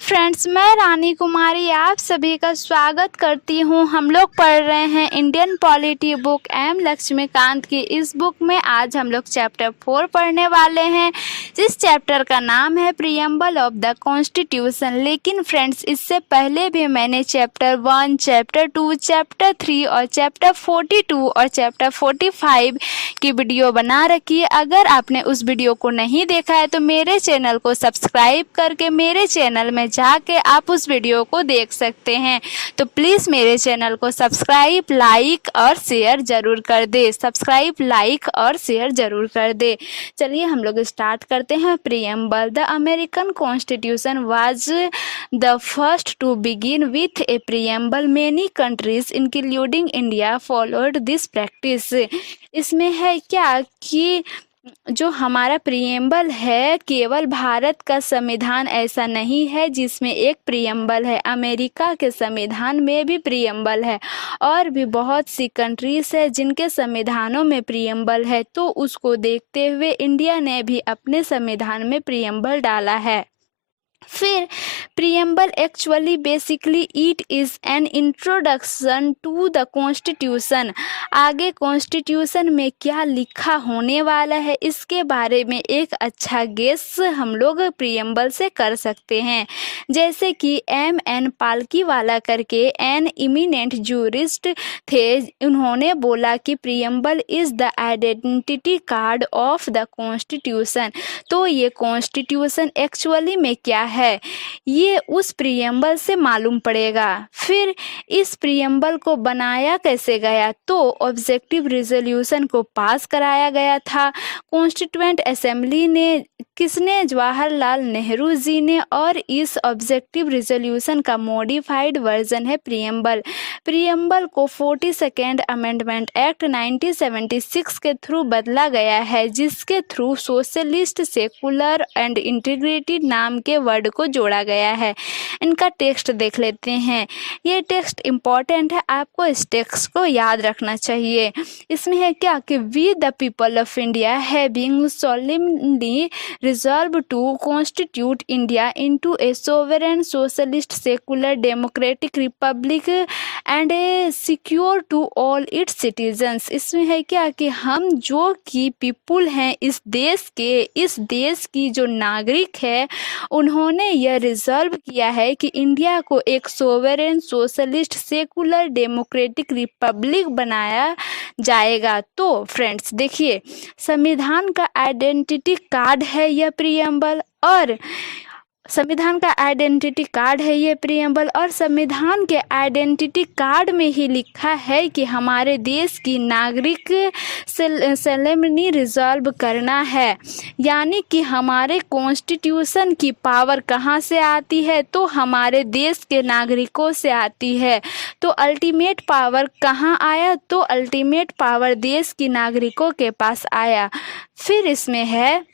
Friends, मैं रानी कुमारी आप सभी का स्वागत करती हूं। हम लोग पढ़ रहे हैं Indian polity book M Laxmikanth की। इस बुक में आज हम लोग चैप्टर 4 पढ़ने वाले हैं, जिस चैप्टर का नाम है प्रीएम्बल ऑफ द कॉन्स्टिट्यूशन। लेकिन फ्रेंड्स, इससे पहले भी मैंने चैप्टर 1, चैप्टर 2, चैप्टर 3 और चैप्टर 42 और चैप्टर 45 की वीडियो बना रखी है। अगर आपने उस वीडियो को नहीं देखा है तो मेरे चैनल को सब्सक्राइब करके मेरे चैनल में जाके आप उस वीडियो को देख सकते हैं। तो प्लीज़ मेरे चैनल को सब्सक्राइब, लाइक और शेयर जरूर कर दे। सब्सक्राइब, लाइक और शेयर जरूर कर दे। चलिए हम लोग स्टार्ट करते हैं। Preamble. The American constitution was the first to begin with a preamble. Many countries including India followed this practice. इसमें है क्या कि जो हमारा प्रीएम्बल है, केवल भारत का संविधान ऐसा नहीं है जिसमें एक प्रीएम्बल है। अमेरिका के संविधान में भी प्रीएम्बल है और भी बहुत सी कंट्रीज है जिनके संविधानों में प्रीएम्बल है। तो उसको देखते हुए इंडिया ने भी अपने संविधान में प्रीएम्बल डाला है। फिर preamble actually basically it is an introduction to the constitution. आगे कॉन्स्टिट्यूशन में क्या लिखा होने वाला है इसके बारे में एक अच्छा गेस हम लोग प्रीएम्बल से कर सकते हैं। जैसे कि M.N. पालकीवाला करके एन इमिनेंट जूरिस्ट थे, उन्होंने बोला कि preamble is the identity card of the constitution. तो ये कॉन्स्टिट्यूशन एक्चुअली में क्या है ये उस प्रीएम्बल से मालूम पड़ेगा। फिर इस प्रीएम्बल को बनाया कैसे गया, तो ऑब्जेक्टिव रिजोल्यूशन को पास कराया गया था। कॉन्स्टिट्यूएंट असेंबली ने किसने, जवाहरलाल नेहरू जी ने। और इस ऑब्जेक्टिव रिजोल्यूशन का मॉडिफाइड वर्जन है प्रीएम्बल। प्रीएम्बल को 42nd अमेंडमेंट एक्ट 1976 के थ्रू बदला गया है, जिसके through socialist, secular and integrated नाम के वर्ड को जोड़ा गया है। इनका टेक्स्ट देख लेते हैं। ये टेक्स्ट इम्पॉर्टेंट है, आपको इस टेक्स्ट को याद रखना चाहिए। इसमें है क्या कि we the people of India having solemnly resolved to constitute India into a sovereign, socialist, secular, democratic republic and secure to all its citizens। इसमें है क्या कि हम जो कि पीपुल हैं इस देश की जो नागरिक है, उन्होंने यह रिजर्व किया है कि इंडिया को एक sovereign, socialist, secular, democratic Republic बनाया जाएगा। तो फ्रेंड्स देखिए, संविधान का आइडेंटिटी कार्ड है यह प्रीएम्बल, और संविधान का आइडेंटिटी कार्ड है ये प्रीएम्बल। और संविधान के आइडेंटिटी कार्ड में ही लिखा है कि हमारे देश की नागरिक सेलेमनी रिजॉल्व करना है। यानी कि हमारे कॉन्स्टिट्यूशन की पावर कहाँ से आती है, तो हमारे देश के नागरिकों से आती है। तो अल्टीमेट पावर कहाँ आया, तो अल्टीमेट पावर देश की नागरिकों के पास आया। फिर इसमें है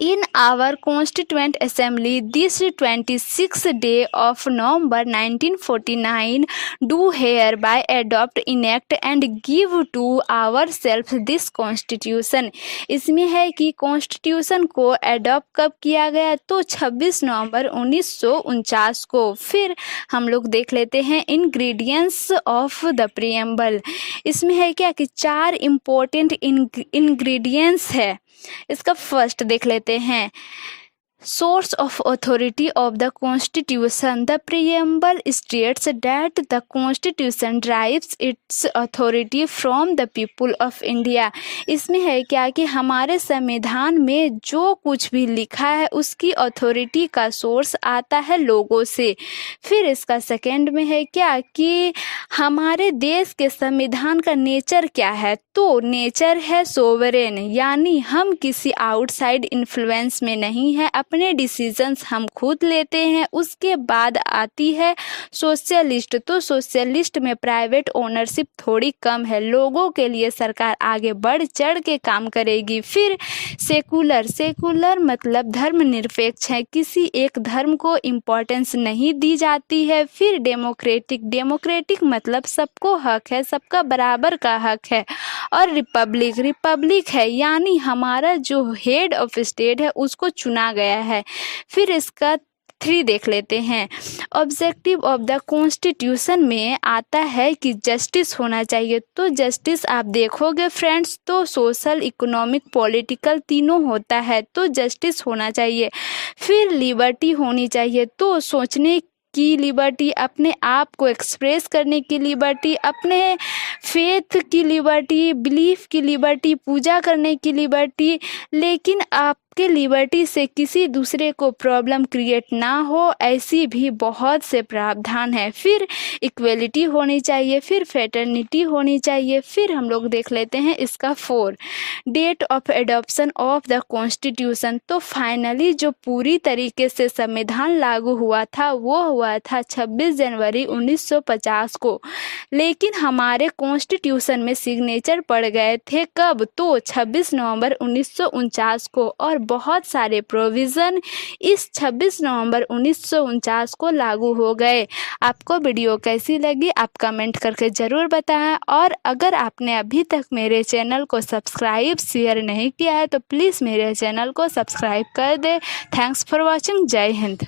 In our Constituent Assembly, this 26th day of November 1949, do hereby adopt, enact and give to ourselves this Constitution। इसमें है कि कॉन्स्टिट्यूशन को एडॉप्ट कब किया गया, तो 26 नवंबर 1949 को। फिर हम लोग देख लेते हैं इंग्रेडिएंट्स ऑफ द प्रीएम्बल। इसमें है क्या कि 4 इम्पोर्टेंट इंग्रेडिएंट्स है। इसका फर्स्ट देख लेते हैं। Source of authority of the constitution. The preamble states that the constitution drives it's authority from the people of India. इसमें है क्या कि हमारे संविधान में जो कुछ भी लिखा है उसकी अथॉरिटी का सोर्स आता है लोगों से। फिर इसका सेकंड में है क्या कि हमारे देश के संविधान का नेचर क्या है, तो नेचर है सोवरेन, यानी हम किसी आउटसाइड इन्फ्लुएंस में नहीं है, अपने डिसीजंस हम खुद लेते हैं। उसके बाद आती है सोशलिस्ट। तो सोशलिस्ट में प्राइवेट ओनरशिप थोड़ी कम है, लोगों के लिए सरकार आगे बढ़ चढ़ के काम करेगी। फिर सेकुलर मतलब धर्मनिरपेक्ष है, किसी एक धर्म को इम्पोर्टेंस नहीं दी जाती है। फिर डेमोक्रेटिक मतलब सबको हक है, सबका बराबर का हक है। और रिपब्लिक है, यानी हमारा जो हेड ऑफ स्टेट है उसको चुना गया है। फिर इसका 3 देख लेते हैं। ऑब्जेक्टिव ऑफ द कॉन्स्टिट्यूशन में आता है कि जस्टिस होना चाहिए। तो जस्टिस आप देखोगे फ्रेंड्स तो सोशल, इकोनॉमिक, पॉलिटिकल तीनों होता है, तो जस्टिस होना चाहिए। फिर लिबर्टी होनी चाहिए, तो सोचने की लिबर्टी, अपने आप को एक्सप्रेस करने की लिबर्टी, अपने फेथ की लिबर्टी, बिलीफ की लिबर्टी, पूजा करने की लिबर्टी, लेकिन आपके लिबर्टी से किसी दूसरे को प्रॉब्लम क्रिएट ना हो, ऐसी भी बहुत से प्रावधान है। फिर इक्वलिटी होनी चाहिए, फिर फ्रेटर्निटी होनी चाहिए। फिर हम लोग देख लेते हैं इसका 4 date of adoption of the constitution. तो फाइनली जो पूरी तरीके से संविधान लागू हुआ था वो हुआ था 26 जनवरी 1950 को, लेकिन हमारे कॉन्स्टिट्यूशन में सिग्नेचर पड़ गए थे कब? तो 26 नवंबर 1949 को, और बहुत सारे प्रोविज़न इस 26 नवंबर 1949 को लागू हो गए। आपको वीडियो कैसी लगी आप कमेंट करके ज़रूर बताएं, और अगर आपने अभी तक मेरे चैनल को सब्सक्राइब शेयर नहीं किया है तो प्लीज़ मेरे चैनल को सब्सक्राइब कर दें। Thanks for watching. जय हिंद।